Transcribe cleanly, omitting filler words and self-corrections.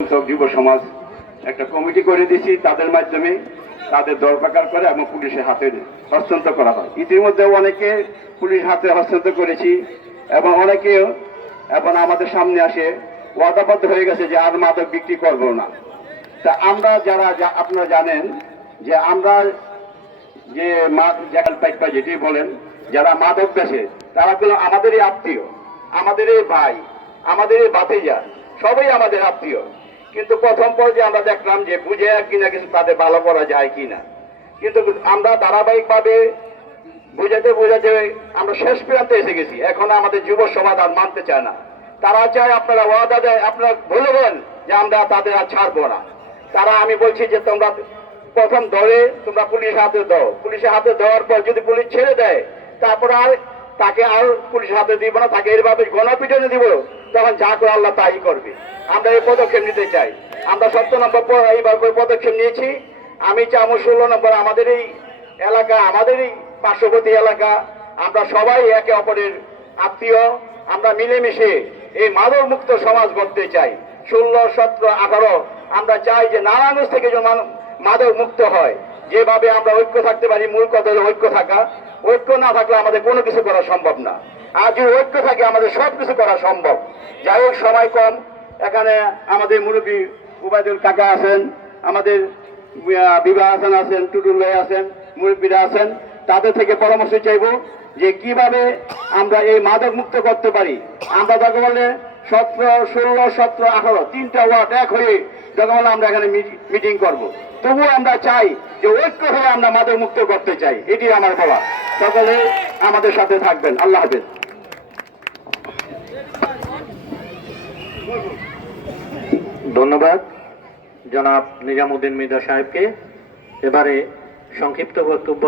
যুব সমাজ একটা কমিটি করে দিয়েছি, তাদের মাধ্যমে তাদের দরপাকার করে এবং পুলিশের হাতে হস্তান্তর করা হয়। ইতিমধ্যে অনেকে পুলিশ হাতে হস্তান্তর করেছি এবং অনেকেও এখন আমাদের সামনে আসে ওয়াদাবদ্ধ হয়ে গেছে যে আর মাদক বিক্রি করব না। তা আমরা যারা আপনারা জানেন যে আমরা যে যেটি বলেন যারা মাদক বেচে তারা কিন্তু আমাদেরই আত্মীয়, আমাদেরই ভাই, আমাদেরই ভাতিজা, সবাই আমাদের আত্মীয়। কিন্তু প্রথম পর্যায়ে আমরা দেখলাম যে বুঝে কিনা কিছু তাদের ভালো করা যায় কিনা, কিন্তু আমরা ধারাবাহিকভাবে বুঝাতে আমরা শেষ প্রান্তে এসে গেছি। এখন আমাদের যুব সমাজ আর মানতে চায় না। তারা চায় আপনারা ওয়াদা দেয়, আপনারা বলবেন যে আমরা তাদের আর ছাড়বো না। তারা আমি বলছি যে তোমরা প্রথম ধরে তোমরা পুলিশের হাতে দাও, পুলিশের হাতে দেওয়ার পর যদি পুলিশ ছেড়ে দেয় তারপর আর তাকে আর পুলিশের হাতে দিব না, তাকে এইভাবে গণপিটনে দিব, তখন যা করে আল্লাহ তাই করবে। আমরা এই পদক্ষেপ নিতে চাই। আমরা 17 নম্বর এইভাবে পদক্ষেপ নিয়েছি। আমি চাবো 16 নম্বর আমাদের এই এলাকা, আমাদের এই পার্শ্ববর্তী এলাকা, আমরা সবাই একে অপরের আত্মীয়, আমরা মিলেমিশে এই মাদক মুক্ত সমাজ গড়তে চাই। 16, 17, 18 আমরা চাই যে নারায়ণগঞ্জ থেকে যেন মাদক মুক্ত হয়। যেভাবে আমরা ঐক্য থাকতে পারি, মূল কথা হলো ঐক্য থাকা। ঐক্য না থাকলে আমাদের কোনো কিছু করা সম্ভব না। আর যদি ঐক্য থাকে আমাদের সব কিছু করা সম্ভব। যাই হোক, সময় কম। এখানে আমাদের মুরব্বী উবায়দুল কাকা আছেন, আমাদের বিবাহ হাসান আছেন, টুটুল ভাই আছেন, মুরব্বীরা আছেন। তাদের থেকে পরামর্শ চাইব যে কিভাবে আমরা এই মাদক মুক্ত করতে পারি। আমরা যাকে বলে 17, 16, 17, 18 তিনটা ওয়ার্ড এক হয়ে যখন আমরা এখানে মিটিং করব। তবুও আমরা চাই যে ঐক্য হয়ে আমরা মাদক মুক্ত করতে চাই। এটি আমার বলা। সকলে আমাদের সাথে থাকবেন। আল্লাহ হাফেজ। ধন্যবাদ জনাব নিজামুদ্দিন মৃধা সাহেবকে। এবারে সংক্ষিপ্ত বক্তব্য